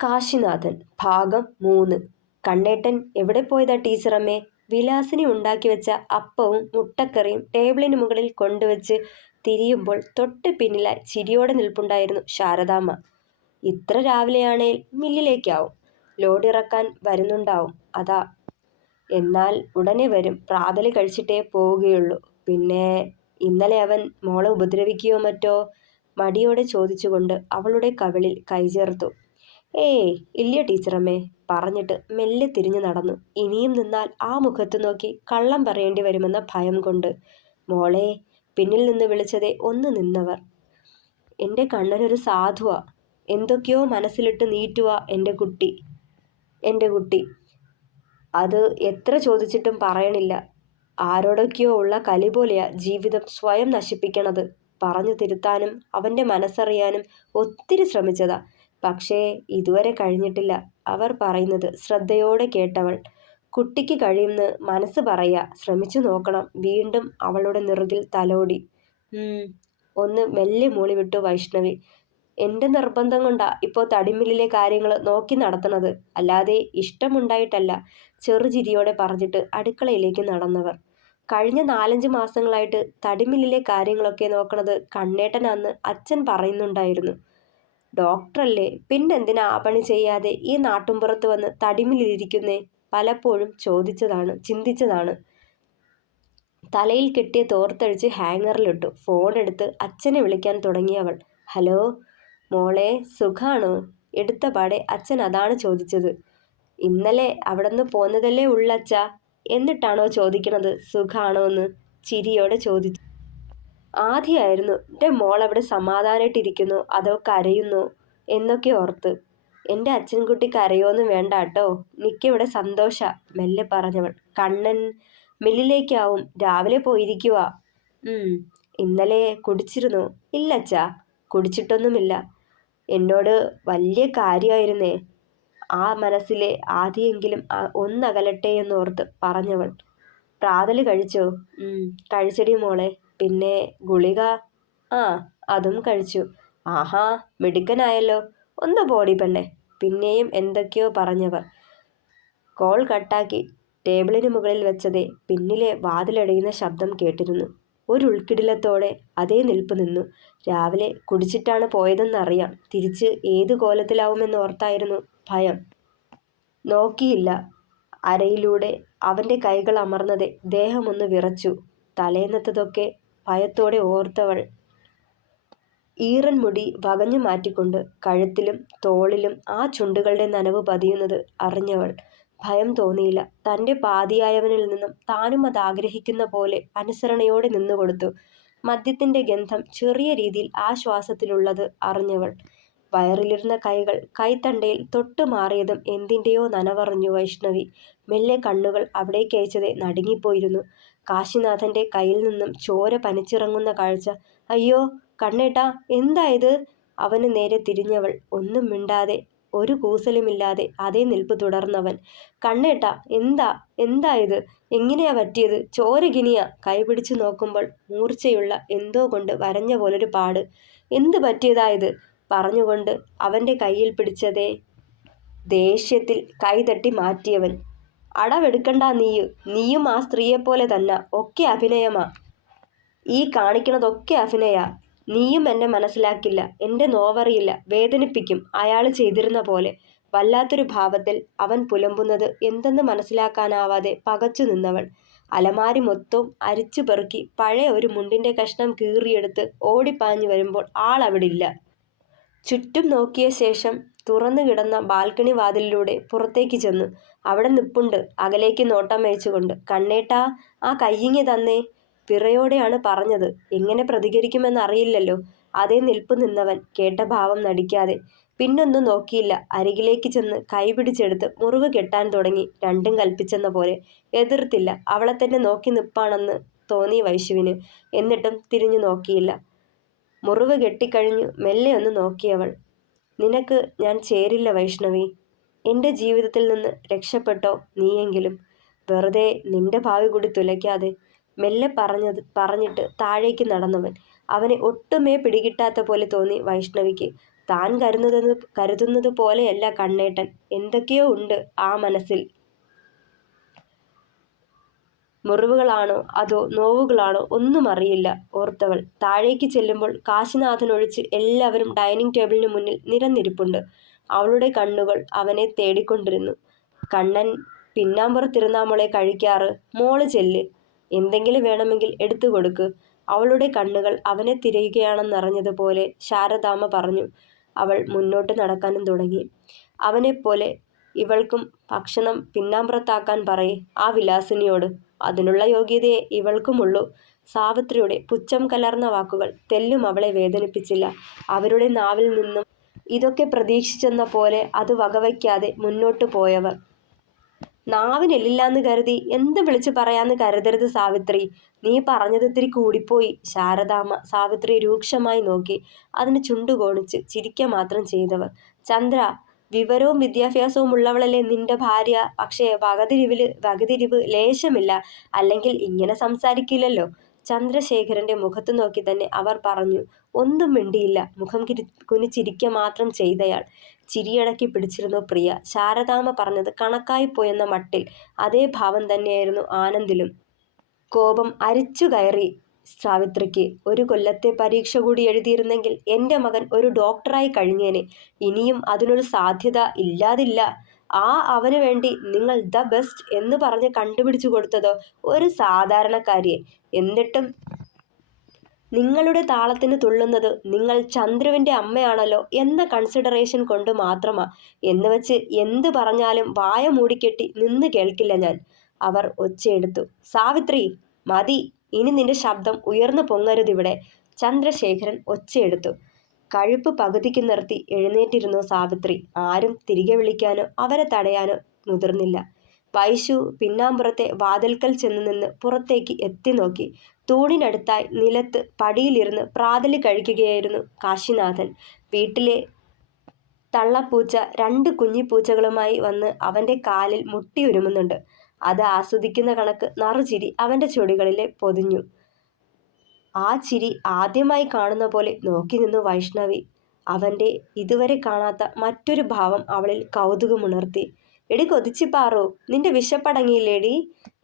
കാശിനാഥൻ ഭാഗം 3. കണ്ണേട്ടൻ എവിടെ പോയതാ ടീച്ചറമ്മേ? വിലാസിനി ഉണ്ടാക്കി വെച്ച അപ്പവും മുട്ടക്കറിയും ടേബിളിന് മുകളിൽ കൊണ്ടുവച്ച് തിരിയുമ്പോൾ തൊട്ട് പിന്നിലായി ചിരിയോടെ നിൽപ്പുണ്ടായിരുന്നു ശാരദാമ്മ. ഇത്ര രാവിലെയാണേൽ മില്ലിലേക്കാവും. ലോഡിറക്കാൻ വരുന്നുണ്ടാവും, അതാ. എന്നാൽ ഉടനെ വരും, പ്രാതല് കഴിച്ചിട്ടേ പോവുകയുള്ളൂ. പിന്നെ ഇന്നലെ അവൻ മോളെ ഉപദ്രവിക്കുകയോ മറ്റോ? മടിയോടെ ചോദിച്ചുകൊണ്ട് അവളുടെ കവിളിൽ കൈചേർത്തു. ഏയ് ഇല്ല ടീച്ചറമ്മേ, പറഞ്ഞിട്ട് മെല്ലെ തിരിഞ്ഞു നടന്നു. ഇനിയും നിന്നാൽ ആ മുഖത്ത് നോക്കി കള്ളം പറയേണ്ടി വരുമെന്ന ഭയം കൊണ്ട്. മോളെ, പിന്നിൽ നിന്ന് വിളിച്ചതേ ഒന്ന് നിന്നവർ. എൻ്റെ കണ്ണനൊരു സാധുവാ, എന്തൊക്കെയോ മനസ്സിലിട്ട് നീറ്റുവാ എൻ്റെ കുട്ടി. അത് എത്ര ചോദിച്ചിട്ടും പറയണില്ല. ആരോടൊക്കെയോ ഉള്ള കലി പോലെയാ ജീവിതം സ്വയം നശിപ്പിക്കണത്. പറഞ്ഞു തിരുത്താനും അവൻ്റെ മനസ്സറിയാനും ഒത്തിരി ശ്രമിച്ചതാ. പക്ഷേ ഇതുവരെ കഴിഞ്ഞിട്ടില്ല. അവർ പറയുന്നത് ശ്രദ്ധയോടെ കേട്ടവൾ. കുട്ടിക്ക് കഴിയുമെന്ന് മനസ്സ് പറയാ, ശ്രമിച്ചു നോക്കണം. വീണ്ടും അവളുടെ നെറുകിൽ തലോടി. ഒന്ന് മെല്ലെ മൂളി വിട്ടു വൈഷ്ണവി. എൻ്റെ നിർബന്ധം കൊണ്ടാ ഇപ്പോൾ തടിമില്ലിലെ കാര്യങ്ങൾ നോക്കി നടത്തണത്, അല്ലാതെ ഇഷ്ടമുണ്ടായിട്ടല്ല. ചെറുചിരിയോടെ പറഞ്ഞിട്ട് അടുക്കളയിലേക്ക് നടന്നവർ. കഴിഞ്ഞ 4-5 മാസങ്ങളായിട്ട് തടിമില്ലിലെ കാര്യങ്ങളൊക്കെ നോക്കണത് കണ്ണേട്ടനാന്ന് അച്ഛൻ പറയുന്നുണ്ടായിരുന്നു. ഡോക്ടറല്ലേ, പിന്നെന്തിനാ ആ പണി ചെയ്യാതെ ഈ നാട്ടുമ്പുറത്ത് വന്ന് തടിമില്ലിലിരിക്കുന്നേ? പലപ്പോഴും ചിന്തിച്ചതാണ്. തലയിൽ കെട്ടിയ തോർത്തഴിച്ച് ഹാങ്ങറിലിട്ടു. ഫോണെടുത്ത് അച്ഛനെ വിളിക്കാൻ തുടങ്ങിയവൾ. ഹലോ മോളെ, സുഖാണോ? എടുത്ത പാടെ അച്ഛൻ അതാണ് ചോദിച്ചത്. ഇന്നലെ അവിടുന്ന് പോന്നതല്ലേ ഉള്ളച്ചാ, എന്നിട്ടാണോ ചോദിക്കണത് സുഖാണോന്ന്? ചിരിയോടെ ചോദിച്ചു. ആദ്യമായിരുന്നു എൻ്റെ മോളവിടെ സമാധാനമായിട്ടിരിക്കുന്നോ അതോ കരയുന്നോ എന്നൊക്കെ ഓർത്ത്. എൻ്റെ അച്ഛൻകുട്ടി കരയോന്നും വേണ്ട കേട്ടോ, എനിക്കിവിടെ സന്തോഷ, മെല്ലെ പറഞ്ഞവൾ. കണ്ണൻ മില്ലിലേക്കാവും, രാവിലെ പോയിരിക്കുവാ. ഇന്നലെ കുടിച്ചിരുന്നോ? ഇല്ലച്ചാ, കുടിച്ചിട്ടൊന്നുമില്ല. എന്നോട് വലിയ കാര്യമായിരുന്നേ. ആ മനസ്സിലെ ആദ്യമെങ്കിലും ഒന്നകലട്ടെ എന്നോർത്ത് പറഞ്ഞവൾ. പ്രാതല് കഴിച്ചോ? കഴിച്ചടി മോളെ. പിന്നെ ഗുളിക? ആ, അതും കഴിച്ചു. ആഹാ, മിടുക്കനായല്ലോ. ഒന്ന് പോടി പെണ്ണെ. പിന്നെയും എന്തൊക്കെയോ പറഞ്ഞവർ. കോൾ കട്ടാക്കി ടേബിളിന് മുകളിൽ വെച്ചതേ പിന്നിലെ വാതിലടയുന്ന ശബ്ദം കേട്ടിരുന്നു. ഒരു ഉൾക്കിടിലത്തോടെ അതേ നിൽപ്പ് നിന്നു. രാവിലെ കുടിച്ചിട്ടാണ് പോയതെന്നറിയാം. തിരിച്ച് ഏത് കോലത്തിലാവുമെന്നോർത്തായിരുന്നു ഭയം. നോക്കിയില്ല. അരയിലൂടെ അവൻ്റെ കൈകൾ അമർന്നതേ ദേഹമൊന്ന് വിറച്ചു. തലേന്നത്തതൊക്കെ ഭയത്തോടെ ഓർത്തവൾ ഈറൻ മുടി വകഞ്ഞു മാറ്റിക്കൊണ്ട് കഴുത്തിലും തോളിലും ആ ചുണ്ടുകളുടെ നനവ് പതിയുന്നത് അറിഞ്ഞവൾ. ഭയം തോന്നിയില്ല. തൻ്റെ പാതിയായവനിൽ നിന്നും താനും അത് ആഗ്രഹിക്കുന്ന പോലെ അനുസരണയോടെ നിന്നുകൊടുത്തു. മദ്യത്തിൻ്റെ ഗന്ധം ചെറിയ രീതിയിൽ ആ ശ്വാസത്തിലുള്ളത് അറിഞ്ഞവൾ. വയറിലിരുന്ന കൈകൾ കൈത്തണ്ടയിൽ തൊട്ടു മാറിയതും എന്തിൻ്റെയോ നനവറിഞ്ഞു വൈഷ്ണവി. മെല്ലെ കണ്ണുകൾ അവിടേക്കയച്ചതേ നടുങ്ങിപ്പോയിരുന്നു. കാശിനാഥൻ്റെ കയ്യിൽ നിന്നും ചോര പനിച്ചിറങ്ങുന്ന കാഴ്ച. അയ്യോ കണ്ണേട്ടാ, എന്താ ഇത്? അവന് നേരെ തിരിഞ്ഞവൾ. ഒന്നും മിണ്ടാതെ, ഒരു കൂസലുമില്ലാതെ അതേ നിൽപ്പ് തുടർന്നവൻ. കണ്ണേട്ടാ, എന്താ ഇത്? എങ്ങനെയാ പറ്റിയത്? ചോര ഗിനിയാ. കൈപിടിച്ചു നോക്കുമ്പോൾ മൂർച്ചയുള്ള എന്തോ കൊണ്ട് വരഞ്ഞ പോലൊരു പാട്. എന്ത് പറ്റിയതാ ഇത്? പറഞ്ഞുകൊണ്ട് അവൻ്റെ കയ്യിൽ പിടിച്ചതേ ദേഷ്യത്തിൽ കൈതട്ടി മാറ്റിയവൻ. അടവെടുക്കണ്ട നീയും ആ സ്ത്രീയെപ്പോലെ തന്നെ. ഒക്കെ അഭിനയമാ. ഈ കാണിക്കണതൊക്കെ അഭിനയാ. നീയും എന്നെ മനസ്സിലാക്കില്ല, എൻ്റെ നോവറിയില്ല, വേദനിപ്പിക്കും അയാൾ ചെയ്തിരുന്ന പോലെ. വല്ലാത്തൊരു ഭാവത്തിൽ അവൻ പുലമ്പുന്നത് എന്തെന്ന് മനസ്സിലാക്കാനാവാതെ പകച്ചു നിന്നവൾ. അലമാരി മൊത്തവും അരിച്ചു പെറുക്കി പഴയ ഒരു മുണ്ടിൻ്റെ കഷ്ണം കീറിയെടുത്ത് ഓടിപ്പാഞ്ഞു വരുമ്പോൾ ആളവിടില്ല. ചുറ്റും നോക്കിയ ശേഷം തുറന്നു കിടന്ന ബാൽക്കണി വാതിലിലൂടെ പുറത്തേക്ക് ചെന്നു. അവിടെ നിപ്പുണ്ട്, അകലേക്ക് നോട്ടം അയച്ചുകൊണ്ട്. കണ്ണേട്ടാ, ആ കയ്യിങ്ങി തന്നേ. പിറയോടെയാണ് പറഞ്ഞത്. എങ്ങനെ പ്രതികരിക്കുമെന്നറിയില്ലല്ലോ. അതേ നിൽപ്പ് നിന്നവൻ കേട്ട ഭാവം നടിക്കാതെ. പിന്നൊന്നും നോക്കിയില്ല. അരികിലേക്ക് ചെന്ന് കൈ പിടിച്ചെടുത്ത് മുറിവ് കെട്ടാൻ തുടങ്ങി. രണ്ടും കൽപ്പിച്ചെന്ന പോലെ. എതിർത്തില്ല. അവളെ തന്നെ നോക്കി നിപ്പാണെന്ന് തോന്നി വൈശുവിന്. എന്നിട്ടും തിരിഞ്ഞു നോക്കിയില്ല. മുറിവ് കെട്ടിക്കഴിഞ്ഞു മെല്ലെ ഒന്ന് നോക്കിയവൾ. നിനക്ക് ഞാൻ ചേരില്ല വൈഷ്ണവി. എൻ്റെ ജീവിതത്തിൽ നിന്ന് രക്ഷപ്പെട്ടോ നീയെങ്കിലും. വെറുതെ നിന്റെ ഭാവി കൂടി തുലയ്ക്കാതെ, മെല്ലെ പറഞ്ഞിട്ട് താഴേക്ക് നടന്നവൻ. അവനെ ഒട്ടുമേ പിടികിട്ടാത്ത പോലെ തോന്നി വൈഷ്ണവിക്ക്. താൻ കരുതുന്നത് പോലെയല്ല കണ്ണേട്ടൻ. എന്തൊക്കെയോ ഉണ്ട് ആ മനസ്സിൽ. മുറിവുകളാണോ അതോ നോവുകളാണോ ഒന്നും അറിയില്ല ഓർത്തവൾ. താഴേക്ക് ചെല്ലുമ്പോൾ കാശിനാഥനൊഴിച്ച് എല്ലാവരും ഡൈനിങ് ടേബിളിന് മുന്നിൽ നിരന്നിരിപ്പുണ്ട്. അവളുടെ കണ്ണുകൾ അവനെ തേടിക്കൊണ്ടിരുന്നു. കണ്ണൻ പിന്നാമ്പുറത്തിരുന്നാ മോളെ കഴിക്കാറ്. മോള് ചെല്ല്. എന്തെങ്കിലും വേണമെങ്കിൽ എടുത്തു കൊടുക്ക്. അവളുടെ കണ്ണുകൾ അവനെ തിരയുകയാണെന്നറിഞ്ഞതുപോലെ ശാരദാമ്മ പറഞ്ഞു. അവൾ മുന്നോട്ട് നടക്കാനും തുടങ്ങി. അവനെപ്പോലെ ഇവൾക്കും ഭക്ഷണം പിന്നാമ്പുറത്താക്കാൻ പറയ് ആ വിലാസിനിയോട്. അതിനുള്ള യോഗ്യതയെ ഇവൾക്കുമുള്ളൂ. സാവിത്രിയുടെ പുച്ഛം കലർന്ന വാക്കുകൾ തെല്ലും അവളെ വേദനിപ്പിച്ചില്ല. അവരുടെ നാവിൽ നിന്നും ഇതൊക്കെ പ്രതീക്ഷിച്ചെന്ന പോലെ അത് വകവയ്ക്കാതെ മുന്നോട്ടു പോയവർ. നാവിനെല്ലില്ലാന്ന് കരുതി എന്ത് വിളിച്ചു പറയാന്ന് കരുതരുത് സാവിത്രി. നീ പറഞ്ഞതിത്തിരി കൂടിപ്പോയി. ശാരദാമ്മ സാവിത്രിയെ രൂക്ഷമായി നോക്കി. അതിന് ചുണ്ടുകോണിച്ച് ചിരിക്ക മാത്രം ചെയ്തവർ. ചന്ദ്ര, വിവരവും വിദ്യാഭ്യാസവും ഉള്ളവളല്ലേ നിന്റെ ഭാര്യ. പക്ഷേ വകതിരിവ് ലേശമില്ല. അല്ലെങ്കിൽ ഇങ്ങനെ സംസാരിക്കില്ലല്ലോ. ചന്ദ്രശേഖരന്റെ മുഖത്തു നോക്കി തന്നെ അവർ പറഞ്ഞു. ഒന്നും മിണ്ടിയില്ല. മുഖം കുനിച്ചിരിക്ക മാത്രം ചെയ്തയാൾ. ചിരിയടക്കി പിടിച്ചിരുന്നു പ്രിയ. ശാരദാമ്മ പറഞ്ഞത് കണക്കായിപ്പോയെന്ന മട്ടിൽ. അതേ ഭാവം തന്നെയായിരുന്നു ആനന്ദിലും. കോപം അരിച്ചു കയറി സാവിത്രിക്ക്. ഒരു കൊല്ലത്തെ പരീക്ഷ കൂടി എഴുതിയിരുന്നെങ്കിൽ എൻ്റെ മകൻ ഒരു ഡോക്ടറായി കഴിഞ്ഞേനെ. ഇനിയും അതിനൊരു സാധ്യത ഇല്ലാതില്ല. അവന് വേണ്ടി നിങ്ങൾ ദ ബെസ്റ്റ് എന്ന് പറഞ്ഞ് കണ്ടുപിടിച്ചു കൊടുത്തതോ ഒരു സാധാരണക്കാരിയെ. എന്നിട്ടും നിങ്ങളുടെ താളത്തിന് തുള്ളുന്നത് നിങ്ങൾ ചന്ദ്രുവിൻ്റെ അമ്മയാണല്ലോ എന്ന കൺസിഡറേഷൻ കൊണ്ട് മാത്രമാ. എന്ന് വെച്ച് എന്ത് പറഞ്ഞാലും വായ മൂടിക്കെട്ടി നിന്ന് കേൾക്കില്ല ഞാൻ. അവർ ഒച്ചയെടുത്തു. സാവിത്രി, മതി. ഇനി നിന്റെ ശബ്ദം ഉയർന്നു പൊങ്ങരുതിവിടെ. ചന്ദ്രശേഖരൻ ഒച്ചയെടുത്തു. കഴുപ്പ് പകുതിക്ക് നിർത്തി എഴുന്നേറ്റിരുന്നു സാവിത്രി. ആരും തിരികെ വിളിക്കാനോ അവരെ തടയാനോ മുതിർന്നില്ല. വൈശു പിന്നാമ്പുറത്തെ വാതിൽക്കൽ ചെന്ന് നിന്ന് പുറത്തേക്ക് എത്തി നോക്കി. തൂണിനടുത്തായി നിലത്ത് പടിയിലിരുന്ന് പ്രാതല് കഴിക്കുകയായിരുന്നു കാശിനാഥൻ. വീട്ടിലെ തള്ളപ്പൂച്ച 2 കുഞ്ഞിപ്പൂച്ചകളുമായി വന്ന് അവൻ്റെ കാലിൽ മുട്ടിയുരുമുന്നുണ്ട്. അത് ആസ്വദിക്കുന്ന കണക്ക് നറുചിരി അവൻ്റെ ചുടികളിലെ പൊതിഞ്ഞു. ആ ചിരി ആദ്യമായി കാണുന്ന പോലെ നോക്കി നിന്നു വൈഷ്ണവി. അവൻ്റെ ഇതുവരെ കാണാത്ത മറ്റൊരു ഭാവം അവളിൽ കൗതുകമുണർത്തി. എടി കൊതിച്ചിപ്പാറോ, നിന്റെ വിശപ്പടങ്ങിയില്ലേടി?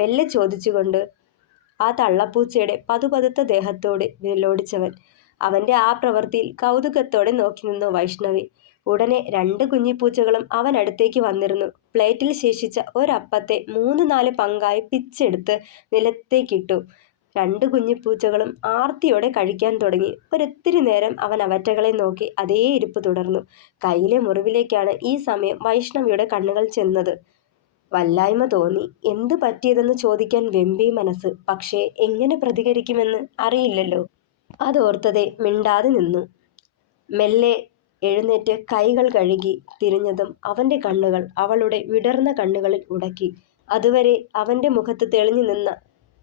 മെല്ലെ ചോദിച്ചുകൊണ്ട് ആ തള്ളപ്പൂച്ചയുടെ പതുപതുത്ത ദേഹത്തോട് വിരലോടിച്ചവൻ. അവൻ്റെ ആ പ്രവൃത്തിയിൽ കൗതുകത്തോടെ നോക്കി നിന്നു വൈഷ്ണവി. ഉടനെ 2 കുഞ്ഞിപ്പൂച്ചകളും അവനടുത്തേക്ക് വന്നിരുന്നു. പ്ലേറ്റിൽ ശേഷിച്ച ഒരപ്പത്തെ 3-4 പങ്കായി പിച്ചെടുത്ത് നിലത്തേക്കിട്ടു. 2 കുഞ്ഞിപ്പൂച്ചകളും ആർത്തിയോടെ കഴിക്കാൻ തുടങ്ങി. ഒരിത്തിരി നേരം അവൻ അവറ്റകളെ നോക്കി അതേ ഇരിപ്പ് തുടർന്നു. കയ്യിലെ മുറിവിലേക്കാണ് ഈ സമയം വൈഷ്ണവിയുടെ കണ്ണുകൾ ചെന്നത്. വല്ലായ്മ തോന്നി. എന്ത് പറ്റിയതെന്ന് ചോദിക്കാൻ വെമ്പി മനസ്സ്. പക്ഷേ എങ്ങനെ പ്രതികരിക്കുമെന്ന് അറിയില്ലല്ലോ. അതോർത്തതെ മിണ്ടാതെ നിന്നു. മെല്ലെ എഴുന്നേറ്റ് കൈകൾ കഴുകി തിരിഞ്ഞതും അവൻ്റെ കണ്ണുകൾ അവളുടെ വിടർന്ന കണ്ണുകളിൽ ഉടക്കി. അതുവരെ അവൻ്റെ മുഖത്ത് തെളിഞ്ഞു നിന്ന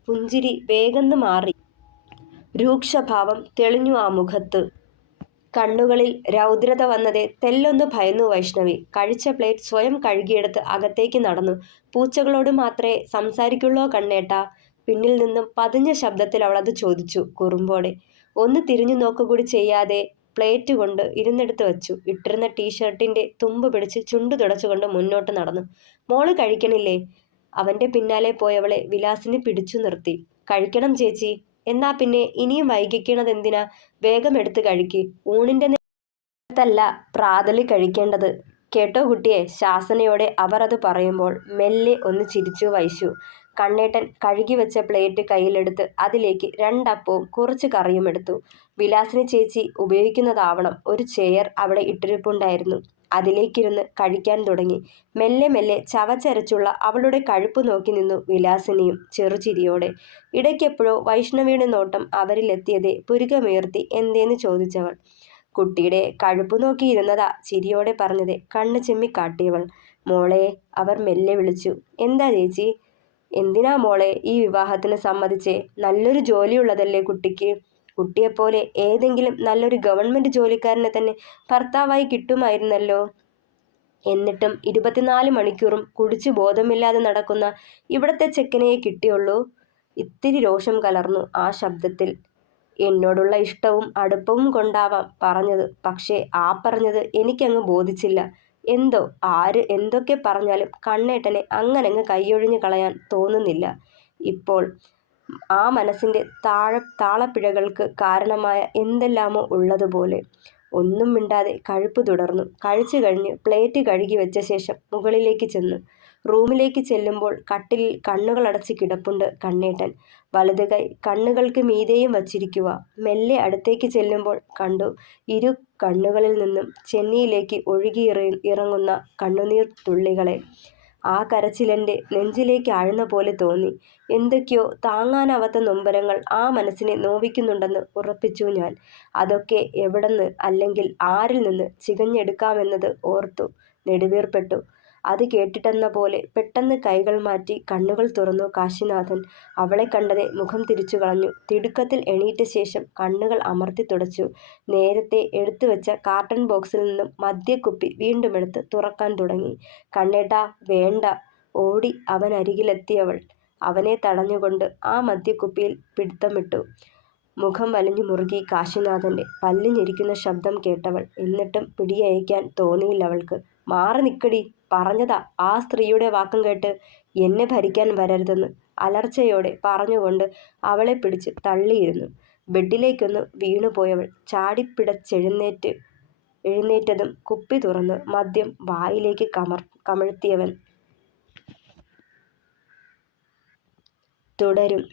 പുഞ്ചിരി വേഗന്ന് മാറി. രൂക്ഷഭാവം തെളിഞ്ഞു ആ മുഖത്ത്. കണ്ണുകളിൽ രൗദ്രത വന്നതെ തെല്ലൊന്നു ഭയന്നു വൈഷ്ണവി. കഴിച്ച പ്ലേറ്റ് സ്വയം കഴുകിയെടുത്ത് അകത്തേക്ക് നടന്നു. പൂച്ചകളോട് മാത്രമേ സംസാരിക്കുള്ളോ കണ്ണേട്ടാ? പിന്നിൽ നിന്നും പതിഞ്ഞ ശബ്ദത്തിൽ അവളത് ചോദിച്ചു കുറുമ്പോടെ. ഒന്ന് തിരിഞ്ഞു നോക്കുകൂടി ചെയ്യാതെ പ്ലേറ്റ് കൊണ്ട് ഇരുന്നെടുത്ത് വച്ചു. ഇട്ടിരുന്ന ടീഷർട്ടിൻ്റെ തുമ്പ് പിടിച്ച് ചുണ്ടു തുടച്ചുകൊണ്ട് മുന്നോട്ട് നടന്നു. മോള് കഴിക്കണില്ലേ? അവൻ്റെ പിന്നാലെ പോയവളെ വിലാസിനി പിടിച്ചു നിർത്തി. കഴിക്കണം ചേച്ചി. എന്നാ പിന്നെ ഇനിയും വൈകിക്കണതെന്തിനാ? വേഗം എടുത്ത് കഴിക്ക്. ഊണിൻ്റെ നേരത്തല്ല പ്രാതല് കഴിക്കേണ്ടത്. കേട്ടോ കുട്ടിയെ? ശാസനയോടെ അവർ അത് പറയുമ്പോൾ മെല്ലെ ഒന്ന് ചിരിച്ചു വൈശു. കണ്ണേട്ടൻ കഴുകി വെച്ച പ്ലേറ്റ് കയ്യിലെടുത്ത് അതിലേക്ക് 2 അപ്പവും കുറച്ച് കറിയും എടുത്തു. വിലാസിനി ചേച്ചി ഉപയോഗിക്കുന്നതാവണം. ഒരു ചെയർ അവിടെ ഇട്ടിരിപ്പുണ്ടായിരുന്നു. അതിലേക്കിരുന്ന് കഴിക്കാൻ തുടങ്ങി. മെല്ലെ മെല്ലെ ചവച്ചരച്ചുള്ള അവളുടെ കഴുപ്പ് നോക്കി നിന്നു വിലാസിനിയും ചെറുചിരിയോടെ. ഇടയ്ക്കെപ്പോഴോ വൈഷ്ണവിയുടെ നോട്ടം അവരിലെത്തിയതേ പുരുകമുയർത്തി എന്തേന്ന് ചോദിച്ചവൾ. കുട്ടിയുടെ കഴുപ്പ് നോക്കിയിരുന്നതാ. ചിരിയോടെ പറഞ്ഞത് കണ്ണ് ചെമ്മി കാട്ടിയവൾ. മോളെ, അവർ മെല്ലെ വിളിച്ചു. എന്താ ചേച്ചി? എന്തിനാ മോളെ ഈ വിവാഹത്തിന് സമ്മതിച്ചേ? നല്ലൊരു ജോലിയുള്ളതല്ലേ കുട്ടിക്ക്? കുട്ടിയെപ്പോലെ ഏതെങ്കിലും നല്ലൊരു ഗവൺമെൻറ് ജോലിക്കാരനെ തന്നെ ഭർത്താവായി കിട്ടുമായിരുന്നല്ലോ. എന്നിട്ടും 24 മണിക്കൂറും കുടിച്ച് ബോധമില്ലാതെ നടക്കുന്ന ഇവിടത്തെ ചെക്കനെയെ കിട്ടിയുള്ളൂ. ഇത്തിരി രോഷം കലർന്നു ആ ശബ്ദത്തിൽ. എന്നോടുള്ള ഇഷ്ടവും അടുപ്പവും കൊണ്ടാവാം പറഞ്ഞത്. പക്ഷേ ആ പറഞ്ഞത് എനിക്കങ്ങ് ബോധിച്ചില്ല. എന്തോ ആര് എന്തൊക്കെ പറഞ്ഞാലും കണ്ണേട്ടനെ അങ്ങനങ്ങ് കൈയൊഴിഞ്ഞു കളയാൻ തോന്നുന്നില്ല ഇപ്പോൾ. ആ മനസ്സിൻ്റെ താളപ്പിഴകൾക്ക് കാരണമായ എന്തെല്ലാമോ ഉള്ളതുപോലെ. ഒന്നും മിണ്ടാതെ കഴിപ്പ് തുടർന്നു. കഴിച്ചു കഴിഞ്ഞ് പ്ലേറ്റ് കഴുകി വെച്ച ശേഷം മുകളിലേക്ക് ചെന്നു. റൂമിലേക്ക് ചെല്ലുമ്പോൾ കട്ടിലിൽ കണ്ണുകളടച്ച് കിടപ്പുണ്ട് കണ്ണേട്ടൻ. വലത് കൈ കണ്ണുകൾക്ക് മീതെയും വച്ചിരിക്കുക. മെല്ലെ അടുത്തേക്ക് ചെല്ലുമ്പോൾ കണ്ടു ഇരു കണ്ണുകളിൽ നിന്നും ചെന്നിയിലേക്ക് ഇറങ്ങുന്ന കണ്ണുനീർ തുള്ളികളെ. ആ കരച്ചിലെൻ്റെ നെഞ്ചിലേക്ക് ആഴ്ന്ന പോലെ തോന്നി. എന്തൊക്കെയോ താങ്ങാനാവാത്ത നൊമ്പരങ്ങൾ ആ മനസ്സിനെ നോവിക്കുന്നുണ്ടെന്ന് ഉറപ്പിച്ചു ഞാൻ. അതൊക്കെ എവിടെന്ന്, അല്ലെങ്കിൽ ആരിൽ നിന്ന് ചികഞ്ഞെടുക്കാമെന്നത് ഓർത്തു നെടുവീർപ്പെട്ടു. അത് കേട്ടിട്ടെന്ന പോലെ പെട്ടെന്ന് കൈകൾ മാറ്റി കണ്ണുകൾ തുറന്നു കാശിനാഥൻ. അവളെ കണ്ടതെ മുഖം തിരിച്ചു കളഞ്ഞു. തിടുക്കത്തിൽ എണീറ്റ ശേഷം കണ്ണുകൾ അമർത്തി തുടച്ചു. നേരത്തെ എടുത്തു വെച്ച കാർട്ടൺ ബോക്സിൽ നിന്നും മദ്യക്കുപ്പി വീണ്ടും എടുത്ത് തുറക്കാൻ തുടങ്ങി. കണ്ണേട്ടാ വേണ്ട. ഓടി അവനരികിലെത്തിയവൾ അവനെ തടഞ്ഞുകൊണ്ട് ആ മദ്യക്കുപ്പിയിൽ പിടുത്തമിട്ടു. മുഖം വലിഞ്ഞു മുറുകി കാശിനാഥൻ്റെ. പല്ല് ഞെരിക്കുന്ന ശബ്ദം കേട്ടവൾ. എന്നിട്ടും പിടിയയക്കാൻ തോന്നിയില്ലവൾക്ക്. മാറി നിക്കടി, പറഞ്ഞതാ ആ സ്ത്രീയുടെ വാക്കും കേട്ട് എന്നെ ഭരിക്കാൻ വരരുതെന്ന് അലർച്ചയോടെ പറഞ്ഞുകൊണ്ട് അവളെ പിടിച്ച് തള്ളിയിരുന്നു. ബെഡിലേക്കൊന്ന് വീണുപോയവൾ എഴുന്നേറ്റതും കുപ്പി തുറന്ന് മദ്യം വായിലേക്ക് കമഴ്ത്തിയവൻ തുടരും.